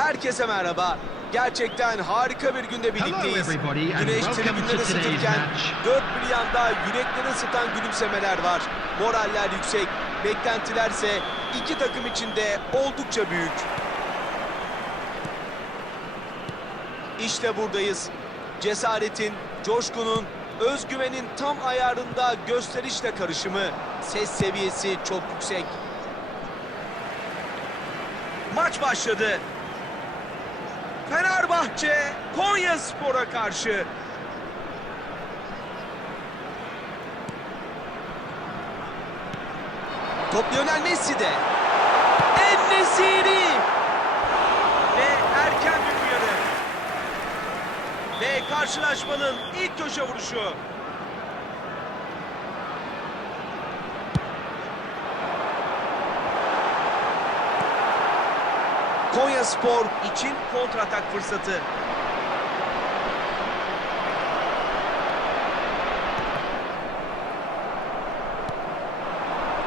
Herkese merhaba. Gerçekten harika bir günde birlikteyiz. Güneş tribünleri ısıtırken dört bir yanda yürekleri ısıtan gülümsemeler var. Moraller yüksek, beklentilerse iki takım içinde oldukça büyük. İşte buradayız. Cesaretin, coşkunun, özgüvenin tam ayarında gösterişle karışımı. Ses seviyesi çok yüksek. Maç başladı. Fenerbahçe Konya Spor'a karşı. Top Lionel Messi'de. En-Nesyri. Ve erken bir uyarı. Ve karşılaşmanın ilk köşe vuruşu. Konya Spor için kontratak fırsatı.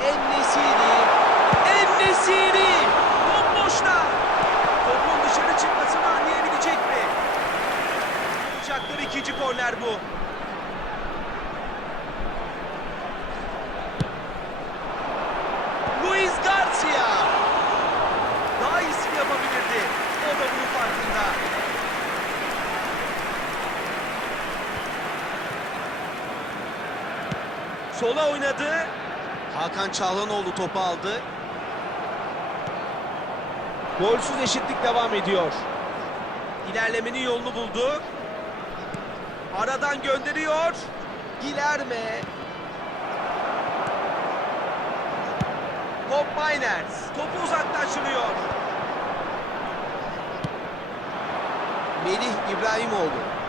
En-Nesyri. En-Nesyri. Top. Topun dışarı çıkmasını önleyebilecek mi? Uçaklar ikinci korner bu. Sola oynadı. Hakan Çağlanoğlu topu aldı. Golsüz eşitlik devam ediyor. İlerlemenin yolunu buldu. Aradan gönderiyor. Gilerme. Top Miners. Topu uzaklaştırıyor. Melih İbrahimoğlu.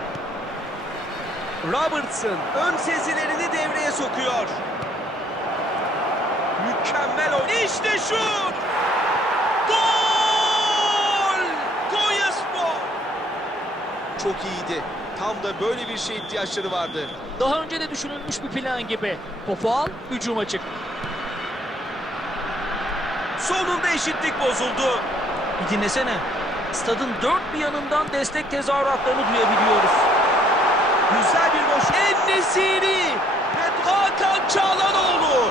Robertson ön sezilerini devreye sokuyor. Mükemmel oyun. İşte şut! Gol! Konya Spor! Çok iyiydi. Tam da böyle bir şeye ihtiyaçları vardı. Daha önce de düşünülmüş bir plan gibi. Topu al, hücuma çık. Sonunda eşitlik bozuldu. Bir dinlesene. Stadın dört bir yanından destek tezahüratlarını duyabiliyoruz. Güzel bir boş. En-Nesyri ve Hakan Çağlanoğlu.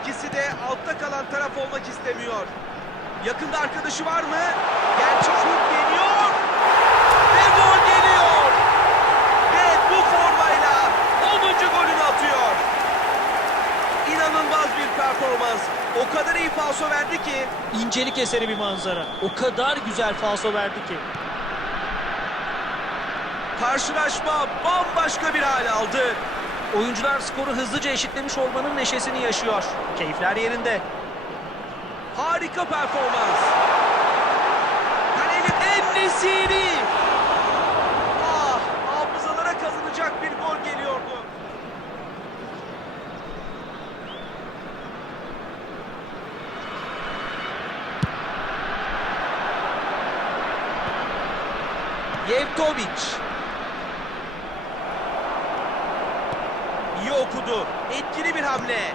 İkisi de altta kalan taraf olmak istemiyor. Yakında arkadaşı var mı? Gerçi şut geliyor. Ve gol geliyor. Ve bu formayla 10. golünü atıyor. İnanılmaz bir performans. O kadar iyi falso verdi ki İncelik eseri bir manzara. O kadar güzel falso verdi ki. karşılaşma bambaşka bir hal aldı. Oyuncular skoru hızlıca eşitlemiş olmanın neşesini yaşıyor. Keyifler yerinde. Harika performans. Kaleli En-Nesyri. Ah, hafızalara kazanacak bir gol geliyordu. Yevtovic. İyi okudu. Etkili bir hamle.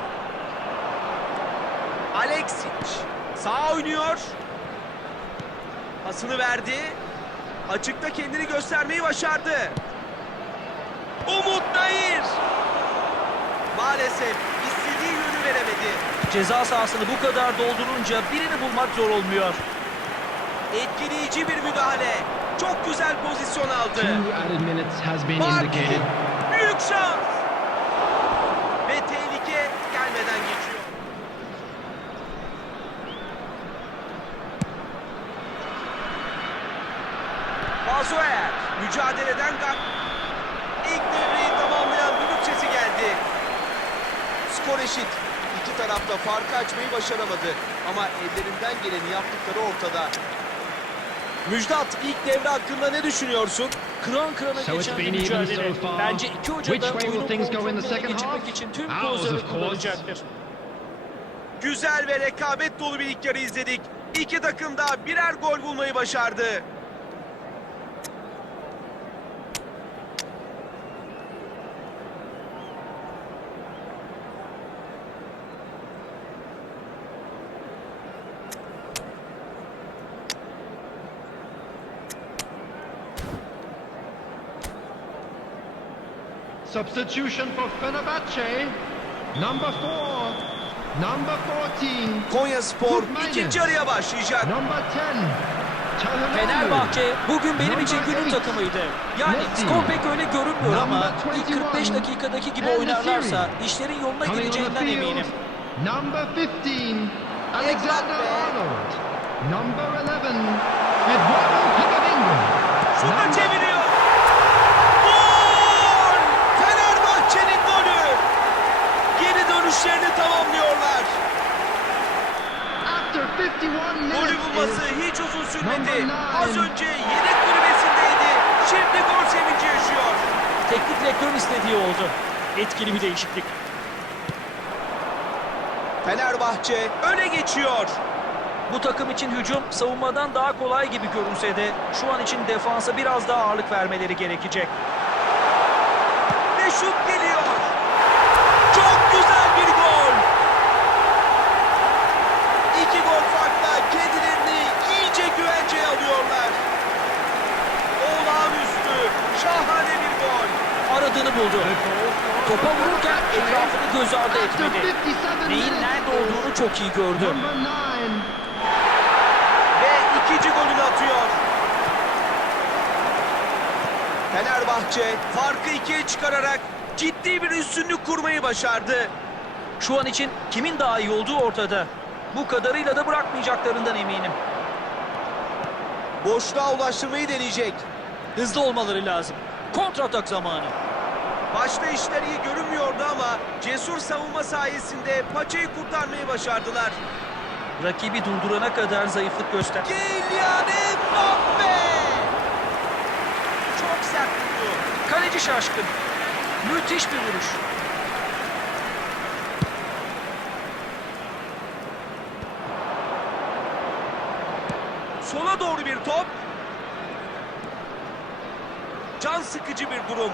Alexic sağ oynuyor. Pasını verdi. Açıkta kendini göstermeyi başardı. Umut Nayir. Maalesef istediği yönü veremedi. Ceza sahasını bu kadar doldurunca birini bulmak zor olmuyor. Etkileyici bir müdahale. Çok güzel pozisyon aldı. İndicated. Büyük şans. Ve tehlike gelmeden geçiyor. Bazoer mücadeleden gal... İlk devreyi tamamlayan düdük sesi geldi. Skor eşit. İki taraf da farkı açmayı başaramadı. Ama ellerinden geleni yaptıkları ortada. Müjdat ilk devre hakkında ne düşünüyorsun? Kıran kırana So geçen bir mücadele. so. Bence iki hoca da oyunun second geçirmek için tüm course. kullanacaktır. Güzel ve rekabet dolu bir ilk yarı izledik. İki takım da birer gol bulmayı başardı. Substitution for Fenerbahce. Number four. Number 14. Konya Spor ikinci araya başlayacak. Number 10. Çalhanoğlu. Fenerbahçe bugün benim için günün takımıydı. Yani Messi. skor pek öyle görünmüyor ama Number ilk 45 21. dakikadaki gibi oynarlarsa işlerin yoluna gideceğinden field, eminim. Number 15, Alexander. Arnold. Number 11, Eduardo Camavinga. Şuta Number- çeviriyor. Gol! Fenerbahçe'nin golü. Geri dönüşlerini tamamlıyorlar. After 51 Golü bulması hiç uzun sürmedi. Az önce yedek kulübesindeydi. Şimdi gol sevinci yaşıyor. Teknik direktörün istediği oldu. Etkili bir değişiklik. Fenerbahçe öne geçiyor. Bu takım için hücum savunmadan daha kolay gibi görünse de şu an için defansa biraz daha ağırlık vermeleri gerekecek. Ve şut geliyor. Çok iyi gördü. Number 9, Ve ikinci golünü atıyor. Fenerbahçe farkı ikiye çıkararak ciddi bir üstünlük kurmayı başardı. Şu an için kimin daha iyi olduğu ortada. Bu kadarıyla da bırakmayacaklarından eminim. Boşluğa ulaştırmayı deneyecek. Hızlı olmaları lazım. Kontratak zamanı. Başta işler iyi görünmüyordu ama cesur savunma sayesinde paçayı kurtarmayı başardılar. Rakibi durdurana kadar zayıflık göster. Kylian Mbappe! Çok sert vurdu. Kaleci şaşkın. Müthiş bir vuruş. Sola doğru bir top. Can sıkıcı bir durum.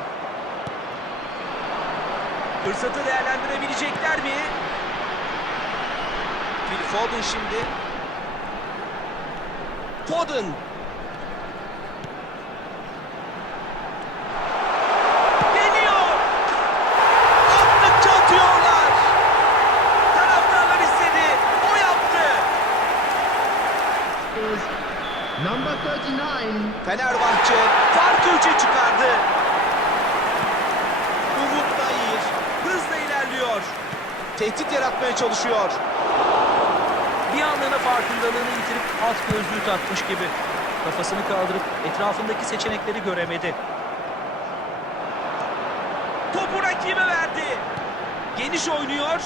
Fırsatı değerlendirebilecekler mi? Phil Foden şimdi. Foden. Yaratmaya çalışıyor. Bir anlığına farkındalığını yitirip alt gözlüğü takmış gibi. Kafasını kaldırıp etrafındaki seçenekleri göremedi. Topu rakibe verdi. Geniş oynuyor.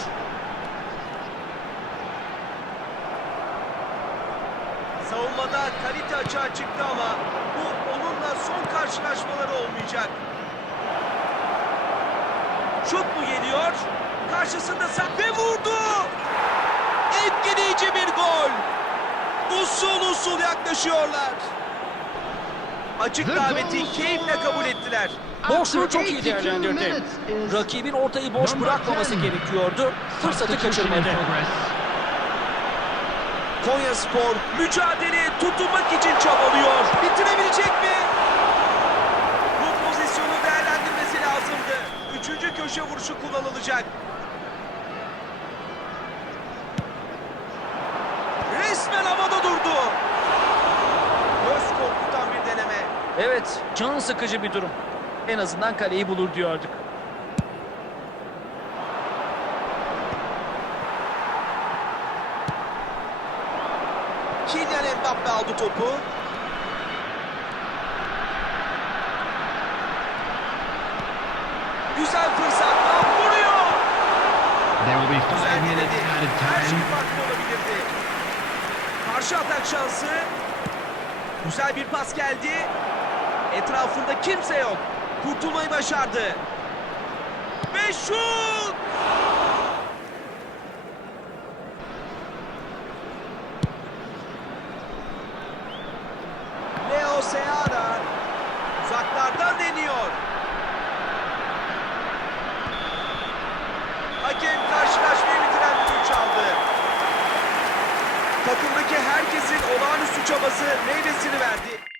Savunmada kalite açığa çıktı ama bu onunla son karşılaşmaları Şut mu geliyor? Karşısında sak ve vurdu. Etkileyici bir gol. Usul usul yaklaşıyorlar. Açık daveti keyifle kabul ettiler. Boşluğu çok iyi 82 değerlendirdi. Rakibin ortayı boş bırakmaması 10. gerekiyordu. Fırsatı kaçırmadı. Konya Spor mücadeleye tutunmak için çabalıyor. Bitirebilecek mi? Üçüncü köşe vuruşu kullanılacak. Resmen havada durdu. Göz korkutan bir deneme. Evet, can sıkıcı bir durum. En azından kaleyi bulur diyorduk. Kylian Mbappe aldı topu. Güzel fırsatla vuruyor. There will be five minutes added Her şey time. farklı olabilirdi. Karşı atak şansı. Güzel bir pas geldi. Etrafında kimse yok. Kurtulmayı başardı. Ve şut! Leo Seara uzaklardan deniyor. Çabası meyvesini verdi.